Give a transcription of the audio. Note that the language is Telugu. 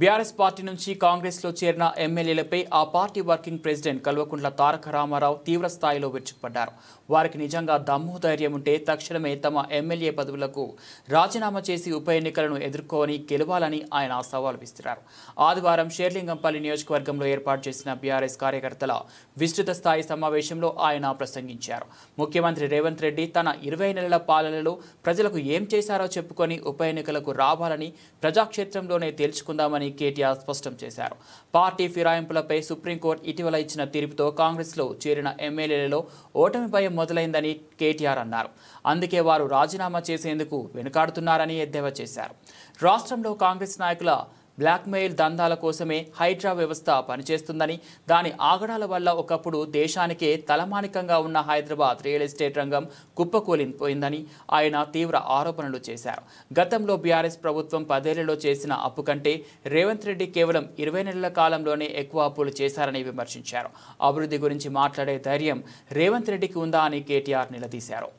బీఆర్ఎస్ పార్టీ నుంచి కాంగ్రెస్లో చేరిన ఎమ్మెల్యేలపై ఆ party working president Kalvakuntla Taraka Ramarao తీవ్ర స్థాయిలో విరుచుకుపడ్డారు. వారికి నిజంగా దమ్ము ధైర్యం ఉంటే తక్షణమే తమ ఎమ్మెల్యే పదవులకు రాజీనామా చేసి ఉప ఎన్నికలను ఎదుర్కొని గెలవాలని ఆయన సవాల్ విసిరారు. ఆదివారం షేర్లింగంపల్లి నియోజకవర్గంలో ఏర్పాటు చేసిన బీఆర్ఎస్ కార్యకర్తల విస్తృత స్థాయి సమావేశంలో ఆయన ప్రసంగించారు. ముఖ్యమంత్రి రేవంత్ రెడ్డి తన 20 నెలల పాలనలో ప్రజలకు ఏం చేశారో చెప్పుకొని ఉప ఎన్నికలకు రావాలని ప్రజాక్షేత్రంలోనే తేల్చుకుందామని కేటీఆర్ స్పష్టం చేశారు. పార్టీ ఫిరాయింపులపై సుప్రీంకోర్టు ఇటీవల ఇచ్చిన తీర్పుతో కాంగ్రెస్లో చేరిన ఎమ్మెల్యేలలో ఓటమి భయం మొదలైందని కేటీఆర్ అన్నారు. అందుకే వారు రాజీనామా చేసేందుకు వెనుకాడుతున్నారని ఎద్దేవా చేశారు. రాష్ట్రంలో కాంగ్రెస్ నాయకుల బ్లాక్మెయిల్ దందాల కోసమే హైడ్రా వ్యవస్థ పనిచేస్తుందని, దాని ఆగడాల వల్ల ఒకప్పుడు దేశానికే తలమానికంగా ఉన్న హైదరాబాద్ రియల్ ఎస్టేట్ రంగం కుప్పకూలిపోయిందని ఆయన తీవ్ర ఆరోపణలు చేశారు. గతంలో బీఆర్ఎస్ ప్రభుత్వం 10 ఏళ్లలో చేసిన అప్పు కంటే రేవంత్ రెడ్డి కేవలం 20 నెలల కాలంలోనే ఎక్కువ అప్పులు చేశారని విమర్శించారు. అభివృద్ధి గురించి మాట్లాడే ధైర్యం రేవంత్ రెడ్డికి ఉందా అని కేటీఆర్ నిలదీశారు.